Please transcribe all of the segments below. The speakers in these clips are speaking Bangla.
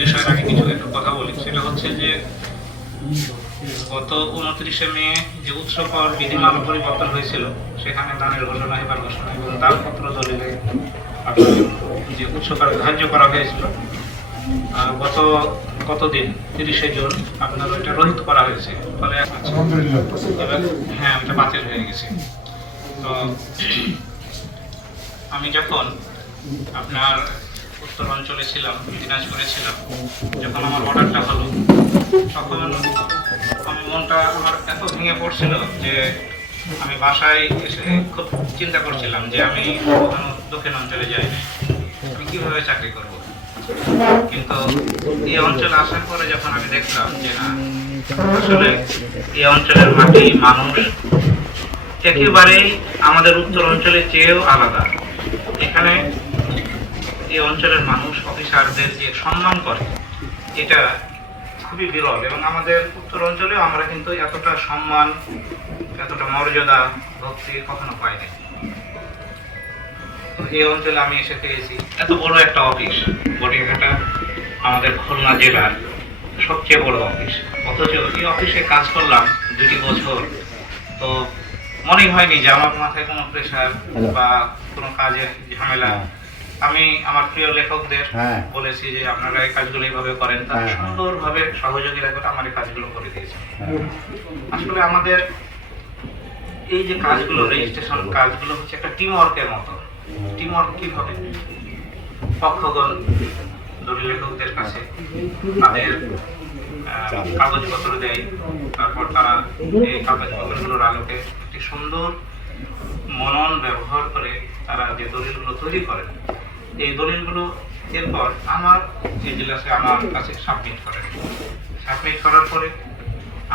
বিষয়ের আগে কিছু একটু কথা বলি। সেটা হচ্ছে যে গত 29শে মে যে উৎসবর বিধিমালা পরিবর্তন হয়েছিল, সেখানে দানের ঘোষণা এবার ঘোষণা এবং দানপত্র দলিলে আপনার যে উৎসবর ধার্য করা হয়েছিল গত কতদিন 30শে জুন আপনার ওইটা রহিত করা হয়েছে। ফলে এবার হ্যাঁ ওইটা বাতিল হয়ে গেছে। তো আমি যখন আপনার উত্তর অঞ্চলে ছিলাম, দিনাজপুরে ছিলাম, যখন আমার অর্ডারটা হলো তখন আমি মনটা আমার এত ভেঙে পড়ছিল যে আমি বাসায় এসে খুব চিন্তা করছিলাম যে আমি কখনো দক্ষিণ অঞ্চলে যাই না, আমি কীভাবে চাকরি করব। কিন্তু এই অঞ্চলে আসার পরে যখন আমি দেখলাম যে না, আসলে এই অঞ্চলের মাটি, মানুষ একেবারেই আমাদের উত্তর অঞ্চলের চেয়েও আলাদা। এখানে এই অঞ্চলের মানুষ অফিসারদের যে সম্মান করে এটা খুবই বিরল, এবং আমাদের উত্তর অঞ্চলেও আমরা কিন্তু এতটা সম্মান, এতটা মর্যাদা, ভক্তি কখনো পাই নাই। এই অঞ্চলে আমি এসে পেয়েছি এত বড় একটা অফিস, বটিয়াঘাটা আমাদের খুলনা জেলার সবচেয়ে বড় অফিস, অথচ এই অফিসে কাজ করলাম 2টি বছর। তো মনেই হয়নি যে আমার মাথায় কোনো প্রেশার বা কোনো কাজের ঝামেলা। আমি আমার প্রিয় লেখকদের বলেছি যে আপনারা এই কাজগুলো এইভাবে করেন, তারা সুন্দরভাবে সহযোগিতা করে আমার এই কাজগুলো করে দিয়েছে। আসলে আমাদের এই যে কাজগুলো, রেজিস্ট্রেশন কাজগুলো হচ্ছে একটা টিম ওয়ার্কের মতো। টিম ওয়ার্ক কিভাবে? পক্ষগণ দলিল লেখকদের কাছে তাদের কাগজপত্র দেয়, তারপর তারা এই কাগজপত্রগুলোর আলোকে একটি সুন্দর মনন ব্যবহার করে তারা যে দলিলগুলো তৈরি করেন, এই দলিলগুলো এরপর আমার এজলাসে আমার কাছে সাবমিট করেন। সাবমিট করার পরে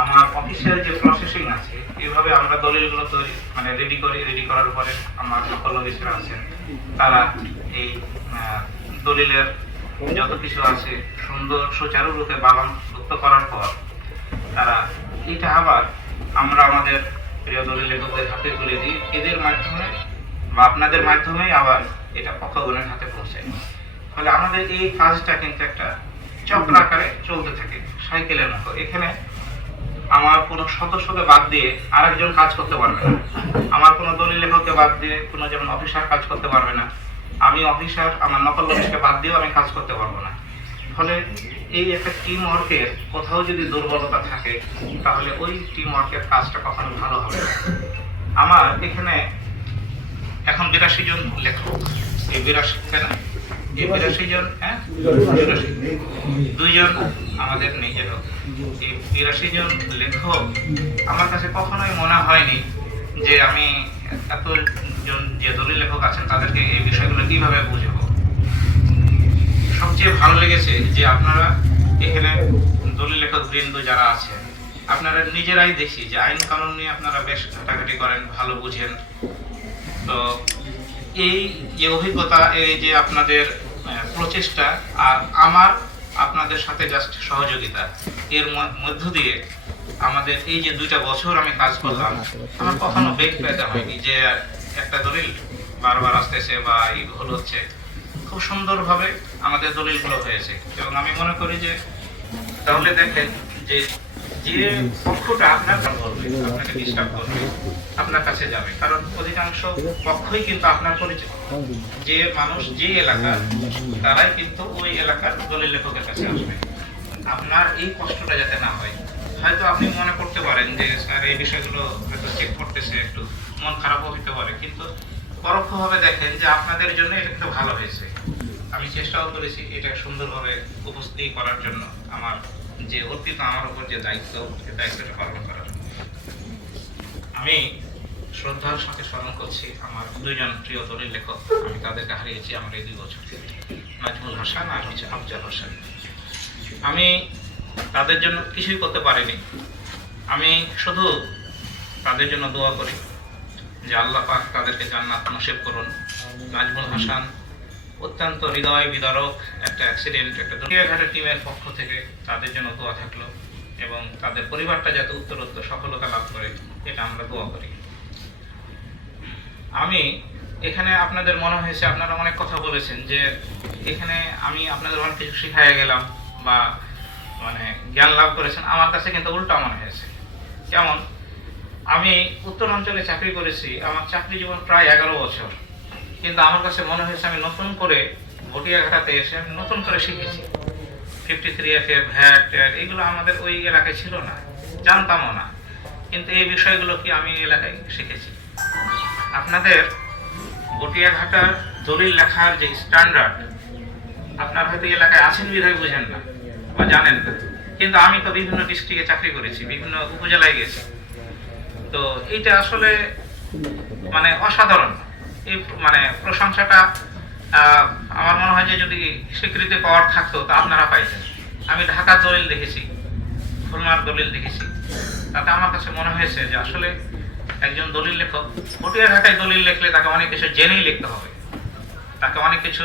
আমার অফিসের যে প্রসেসিং আছে, এইভাবে আমরা দলিলগুলো তৈরি রেডি করি। রেডি করার পরে আমার সকল অফিসার আছেন, তারা এই দলিলের যত কিছু আছে সুন্দর সুচারুরূপে বাগানভুক্ত করার পর তারা এটা আবার আমরা আমাদের প্রিয় দলিল লেখকদের হাতে তুলে দিই। এদের মাধ্যমে বা আপনাদের মাধ্যমেই আবার এটা পক্ষগণের হাতে পৌঁছায়। ফলে আমাদের এই কাজটা কিন্তু একটা চক্র আকারে চলতে থাকে, সাইকেলের মতো। এখানে আমার কোনো সদস্যকে বাদ দিয়ে আরেকজন কাজ করতে পারবে না, আমার কোনো দলিল লেখককে বাদ দিয়ে কোনো যেমন অফিসার কাজ করতে পারবে না, আমি অফিসার আমার নকল অফিসকে বাদ দিয়েও আমি কাজ করতে পারবো না। ফলে এই একটা টিম ওয়ার্কের কোথাও যদি দুর্বলতা থাকে, তাহলে ওই টিম ওয়ার্কের কাজটা কখনো ভালো হবে না। আমার এখানে এখন 82 জন লেখক, এই 82 কেন এই 82 জন, হ্যাঁ 2 জন আমাদের নিজেরও। এই 82 জন লেখক আমার কাছে কখনোই মনে হয়নি যে আমি এতজন যে দলিল লেখক আছেন তাদেরকে এই বিষয়গুলো কিভাবে বুঝাবো। সবচেয়ে ভালো লেগেছে যে আপনারা এখানে দলিল লেখক বৃন্দ যারা আছেন, আপনারা নিজেরাই দেখি যে আইন কানুন নিয়ে আপনারা বেশ ঘাটাঘাটি করেন, ভালো বুঝেন। তো এই যে অভিজ্ঞতা, এই যে আপনাদের প্রচেষ্টা আর আমার আপনাদের সাথে জাস্ট সহযোগিতা, এর মধ্য দিয়ে আমাদের এই যে 2টা বছর আমি কাজ করলাম, আমার কখনো বেগ পেতে হয়নি যে একটা দলিল বারবার আসতেছে বা এই ভুল হচ্ছে। খুব সুন্দরভাবে আমাদের দলিলগুলো হয়েছে, এবং আমি মনে করি যে তাহলে দেখেন যে যে পক্ষটা আপনার বলবে, আপনাকে ডিস্টার্ব করবে, আপনার কাছে যাবে, কারণ অধিকাংশ পক্ষই কিন্তু আপনার পরিচিত। যে মানুষ যে এলাকার, তারাই কিন্তু ওই এলাকার দলিল লেখকের কাছে আসবে। আপনার এই কষ্টটা যাতে না হয়। হয়তো আপনি মনে করতে পারেন যে স্যার এই বিষয়গুলো হয়তো চেক করতেছে, একটু মন খারাপও হতে পারে, কিন্তু পরোক্ষভাবে দেখেন যে আপনাদের জন্য এটা একটু ভালো হয়েছে। আমি চেষ্টাও করেছি এটা সুন্দরভাবে উপস্থিত করার জন্য, আমার যে অর্পিত আমার উপর যে দায়িত্ব, সেই দায়িত্বটা পালন করার। আমি শ্রদ্ধার সাথে স্মরণ করছি আমার 2 জন প্রিয় দলিল লেখক। আমি তাদেরকে হারিয়েছি আমার এই 2 বছর, নাজমুল হাসান আর হচ্ছে আফজাল হোসেন। আমি তাদের জন্য কিছুই করতে পারিনি, আমি শুধু তাদের জন্য দোয়া করি যে আল্লাহ পাক তাদেরকে জান্নাত নসিব করুন। নাজমুল হাসান অত্যন্ত হৃদয় বিদারক একটা অ্যাক্সিডেন্ট, একটা দুর্ঘটনা। টিমের পক্ষ থেকে তাদের জন্য দোয়া থাকলো, এবং তাদের পরিবারটা যাতে উত্তরোত্তর সফলতা লাভ করে, এটা আমরা দোয়া করি। আমি এখানে আপনাদের মনে হয়েছে, আপনারা অনেক কথা বলেছেন যে এখানে আমি আপনাদের অনেক কিছু শিখাইয়া গেলাম বা মানে জ্ঞান লাভ করেছেন, আমার কাছে কিন্তু উল্টা মনে হয়েছে। যেমন আমি উত্তরাঞ্চলে চাকরি করেছি, আমার চাকরি জীবন প্রায় 11 বছর, কিন্তু আমার কাছে মনে হয়েছে আমি নতুন করে ভটিয়াঘাটাতে এসে আমি নতুন করে শিখেছি। 53FF, ভ্যাট, এগুলো আমাদের ওই এলাকায় ছিল না, জানতামও না, কিন্তু এই বিষয়গুলো কি আমি এলাকায় শিখেছি। আপনাদের ভটিয়াঘাটার দলিল লেখার যে স্ট্যান্ডার্ড, আপনার হয়তো এলাকায় আছেন বিধায় বুঝেন না বা জানেন না, কিন্তু আমি তো বিভিন্ন ডিস্ট্রিক্টে চাকরি করেছি, বিভিন্ন উপজেলায় গেছি। তো এইটা আসলে মানে অসাধারণ। এই মানে প্রশংসাটা আমার মনে হয় যে যদি স্বীকৃতি পাওয়ার থাকতো তা আপনারা পাইতেন। আমি ঢাকার দলিল দেখেছি, খুলনার দলিল দেখেছি, তাতে আমার কাছে মনে হয়েছে যে আসলে একজন দলিল লেখক ভটিয়াঘাটায় দলিল লিখলে তাকে অনেক কিছু জেনেই লিখতে হবে, তাকে অনেক কিছু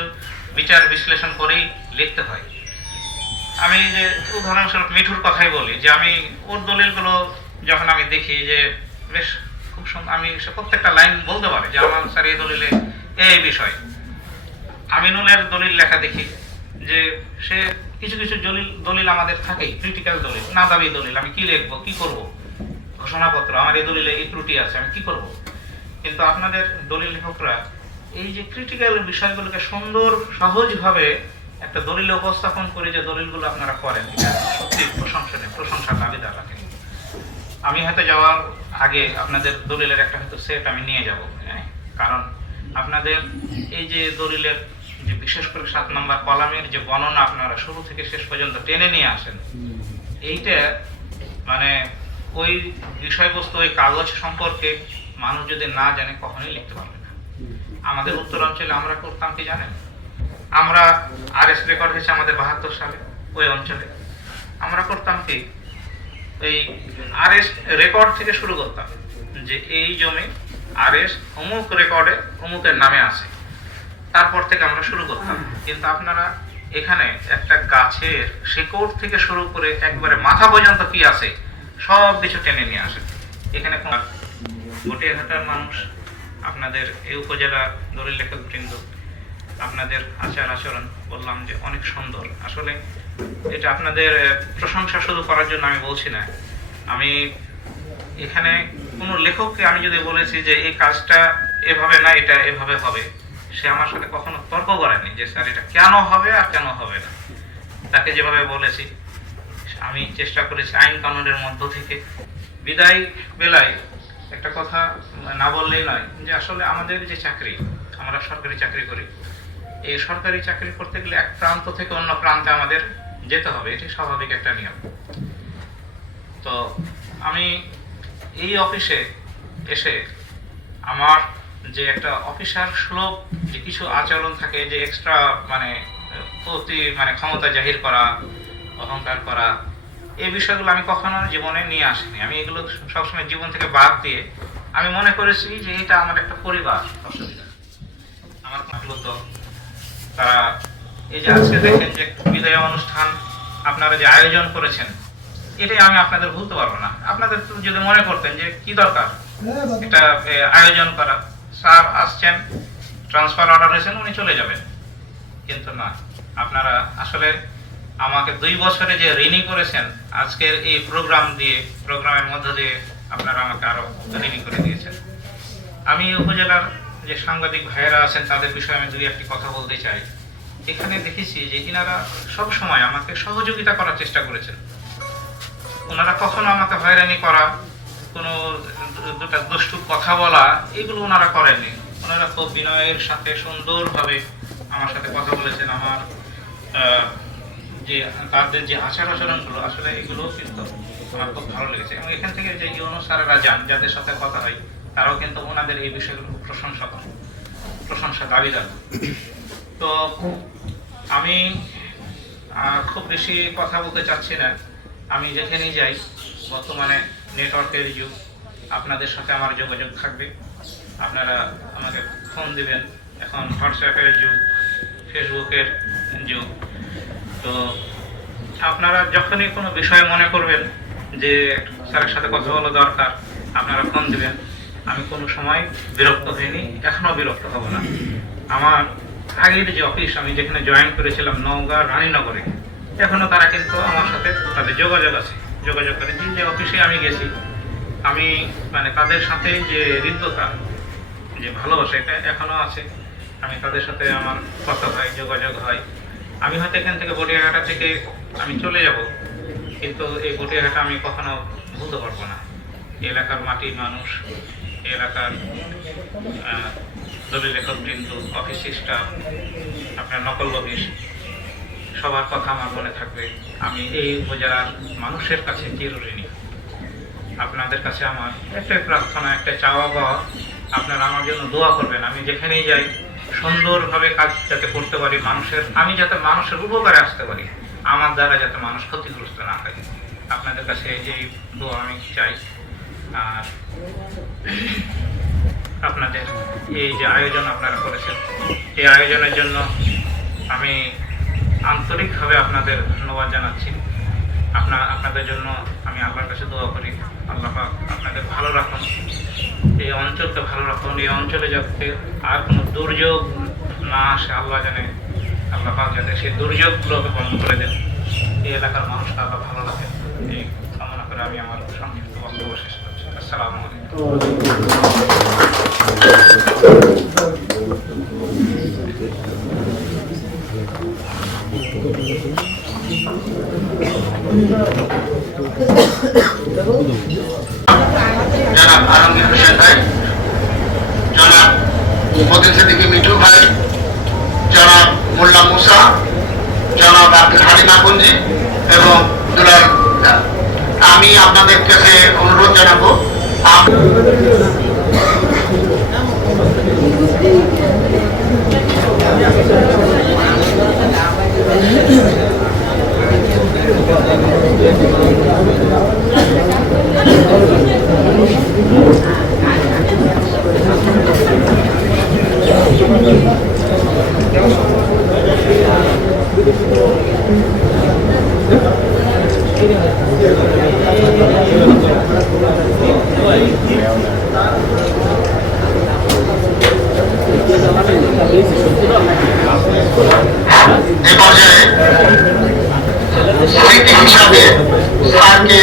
বিচার বিশ্লেষণ করেই লিখতে হয়। আমি যে উদাহরণস্বরূপ মিঠুর কথাই বলি, যে আমি ওর দলিলগুলো যখন আমি দেখি যে বেশ খুব সুন্দর, আমি সে প্রত্যেকটা লাইন বলতে পারি যে আমার স্যার এই দলিলে এই বিষয়। আমিনুলের দলিল লেখা দেখি যে সে কিছু কিছু দলিল আমাদের থাকেই, ক্রিটিক্যাল দলিল, না দাবি দলিল, আমি কি লিখবো, কি করব, ঘোষণাপত্র, আমার এই দলিলে এই ত্রুটি আছে, আমি কি করব। কিন্তু আপনাদের দলিল লেখকরা এই যে ক্রিটিক্যাল বিষয়গুলোকে সুন্দর সহজভাবে একটা দলিলে উপস্থাপন করে যে দলিলগুলো আপনারা করেন, এটা সত্যি প্রশংসনীয়, প্রশংসার দাবিদার রাখেন। আমি হয়তো যাওয়ার আগে আপনাদের দলিলের একটা হয়তো সেট আমি নিয়ে যাব, হ্যাঁ, কারণ আপনাদের এই যে দলিলের যে বিশেষ করে 7 নম্বর কলামের যে বর্ণনা আপনারা শুরু থেকে শেষ পর্যন্ত টেনে নিয়ে আসেন, এইটা মানে ওই বিষয়বস্তু, ওই কাগজ সম্পর্কে মানুষ যদি না জানে কখনোই লিখতে পারবে না। আমাদের উত্তরাঞ্চলে আমরা করতাম কি জানেন, আমরা আরএস রেকর্ড হয়েছে আমাদের 72 সালে, ওই অঞ্চলে আমরা করতাম কি, এই আরএস রেকর্ড থেকে শুরু করতাম যে এই জমি আরএস অমুক রেকর্ডে অমুকের নামে আছে, তারপর থেকে আমরা শুরু করতাম। কিন্তু আপনারা এখানে একটা গাছের শিকড় থেকে শুরু করে একবারে মাথা পর্যন্ত কি আছে সব কিছু টেনে নিয়ে আসেন। এখানে ভটিয়াঘাটার মানুষ, আপনাদের এই উপজেলা দলিল লেখক বৃন্দ, আপনাদের আচার আচরণ বললাম যে অনেক সুন্দর। আসলে এটা আপনাদের প্রশংসা শুধু করার জন্য আমি বলছি না, আমি এখানে কোনো লেখককে আমি যদি বলেছি যে এই কাজটা এভাবে না, এটা এভাবে হবে, সে আমার সাথে কখনো তর্ক করেনি যে স্যার এটা কেন হবে আর কেন হবে না। তাকে যেভাবে বলেছি আমি চেষ্টা করেছি আইন কানুনের মধ্য থেকে। বিদায় বেলায় একটা কথা না বললেই নয়, যে আসলে আমাদের যে চাকরি, আমরা সরকারি চাকরি করি, এই সরকারি চাকরি করতে গেলে এক প্রান্ত থেকে অন্য প্রান্তে আমাদের যেতে হবে, এটি স্বাভাবিক একটা নিয়ম। তো আমি এই অফিসে এসে আমার যে একটা অফিসার সুলভ যে কিছু আচরণ থাকে, যে এক্সট্রা মানে মানে ক্ষমতা জাহির করা, অহংকার করা, এই বিষয়গুলো আমি কখনো জীবনে নিয়ে আসিনি। আমি এগুলো সবসময় জীবন থেকে বাদ দিয়ে আমি মনে করেছি যে এটা আমার একটা পরিবার, অসুবিধা আমার তো তারা এই যে আজকে দেখেন যে বিদায় অনুষ্ঠান আপনারা যে আয়োজন করেছেন, এটাই আমি আপনাদের ভুলতে পারবো না। আপনাদের যদি মনে করতেন যে কি দরকার এটা আয়োজন করা, স্যার আসছেন, ট্রান্সফার অর্ডার হয়েছেন, উনি চলে যাবেন, কিন্তু না, আপনারা আসলে আমাকে 2 বছরে যে ঋণী করেছেন, আজকের এই প্রোগ্রাম দিয়ে, প্রোগ্রামের মধ্য দিয়ে আপনারা আমাকে আরো ঋণী করে দিয়েছেন। আমি উপজেলার যে সাংবাদিক ভাইয়েরা আছেন তাদের বিষয়ে আমি 2-1টি কথা বলতে চাই। এখানে দেখেছি যে ইনারা সব সময় আমাকে সহযোগিতা করার চেষ্টা করেছেন। ওনারা কখনো আমাকে হয়রানি করা, কোনো দুটা দুষ্টু কথা বলা, এগুলো ওনারা করেননি। ওনারা খুব বিনয়ের সাথে সুন্দরভাবে আমার সাথে কথা বলেছেন। আমার যে তাদের যে আচার আচরণগুলো, আসলে এগুলো কিন্তু আমার খুব ভালো লেগেছে। এবং এখান থেকে যে ইউনুস স্যারেরা যান, যাদের সাথে কথা হয়, তারাও কিন্তু ওনাদের এই বিষয়গুলো খুব প্রশংসা দাবিদার। তো আমি খুব বেশি কথা বলতে চাচ্ছি না। আমি যেখানেই যাই, বর্তমানে নেটওয়ার্কের যুগ, আপনাদের সাথে আমার যোগাযোগ থাকবে, আপনারা আমাকে ফোন দিবেন। এখন হোয়াটসঅ্যাপের যুগ, ফেসবুকের যুগ। তো আপনারা যখনই কোনো বিষয় মনে করবেন যে স্যারের সাথে কথা বলা দরকার, আপনারা ফোন দিবেন। আমি কোনো সময় বিরক্ত হইনি, এখনও বিরক্ত হব না। আমার আগের যে অফিস, আমি যেখানে জয়েন করেছিলাম নওগাঁ রানীনগরে, এখনো তারা কিন্তু আমার সাথে তাদের যোগাযোগ আছে, যোগাযোগ করে। যে অফিসে আমি গেছি, আমি মানে তাদের সাথে যে হৃদ্যতা, যে ভালোবাসা, এটা এখনো আছে। আমি তাদের সাথে আমার কথা হয়, যোগাযোগ হয়। আমি হয়তো এখান থেকে বটিয়াঘাটা থেকে আমি চলে যাব, কিন্তু এই বটিয়াঘাটা আমি কখনো ভুলতে পারবো না। এলাকার মাটির মানুষ, এলাকার দলীয় লেখকবৃন্দ, অফিস স্টাফ, আপনার নকল অফিস, সবার কথা আমার মনে থাকবে। আমি এই উপজেলার মানুষের কাছে চিরঋণী। আপনাদের কাছে আমার একটাই প্রার্থনা, একটা চাওয়া পাওয়া, আপনারা আমার জন্য দোয়া করবেন। আমি যেখানেই যাই সুন্দরভাবে কাজ যাতে করতে পারি, আমি যাতে মানুষের উপকারে আসতে পারি, আমার দ্বারা যাতে মানুষ ক্ষতিগ্রস্ত না থাকে। আপনাদের কাছে এই দোয়া আমি চাই। আর আপনাদের এই যে আয়োজন আপনারা করেছেন, এই আয়োজনের জন্য আমি আন্তরিকভাবে আপনাদের ধন্যবাদ জানাচ্ছি। আপনাদের জন্য আমি আল্লাহর কাছে দোয়া করি, আল্লাহ পাক আপনাদের ভালো রাখুন, এই অঞ্চলকে ভালো রাখুন। এই অঞ্চলে যাতে আর কোনো দুর্যোগ না আসে, আল্লাহ জানে, আল্লাহ পাক যাতে সেই দুর্যোগগুলোকে বন্ধ করে দেন, এই এলাকার মানুষকে আল্লাহ ভালো রাখে, এই কামনা করে আমি আমার সংক্ষিপ্ত বক্তব্য শেষ করছি। আসসালামু জনাব আলমগীর হোসেন ভাই, জনাব মতিন সিদ্দিকী মিঠু ভাই, জনাব মোল্লা মুসা, জনাব আব্দুল হালিম আকুঞ্জি এবং দুলাল। আমি আপনাদের কাছে অনুরোধ জানাবো, এই পর্যায়ে স্মৃতি হিসাবে স্যারকে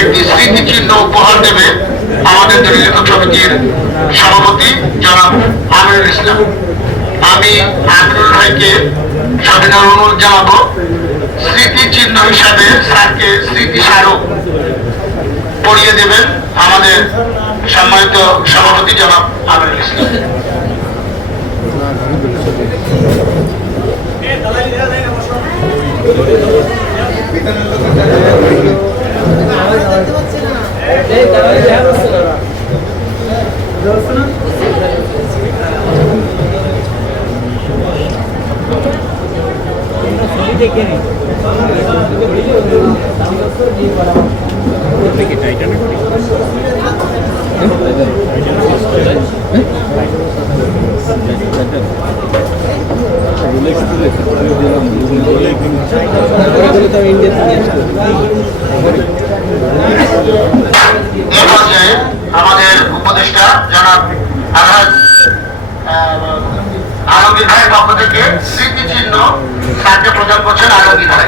একটি স্মৃতিচিহ্ন উপহার দেবে আমাদের দলীয় লেখক সমিতির সভাপতি জনাব আমিনুল ইসলাম। আমি আমিনুল ভাইকে সবিনয় অনুরোধ জানাবো স্মৃতিচিহ্ন হিসাবে স্যারকে স্মৃতি স্মারক পড়িয়ে দেবেন আমাদের সম্মানিত সভাপতি জনাব আমিনুল ইসলাম। আমাদের উপদেষ্টা জনাব আলমগীর ভাইয়ের পক্ষ থেকে স্মৃতিচিহ্ন স্যারকে প্রদান করছেন আলমগীর ভাই।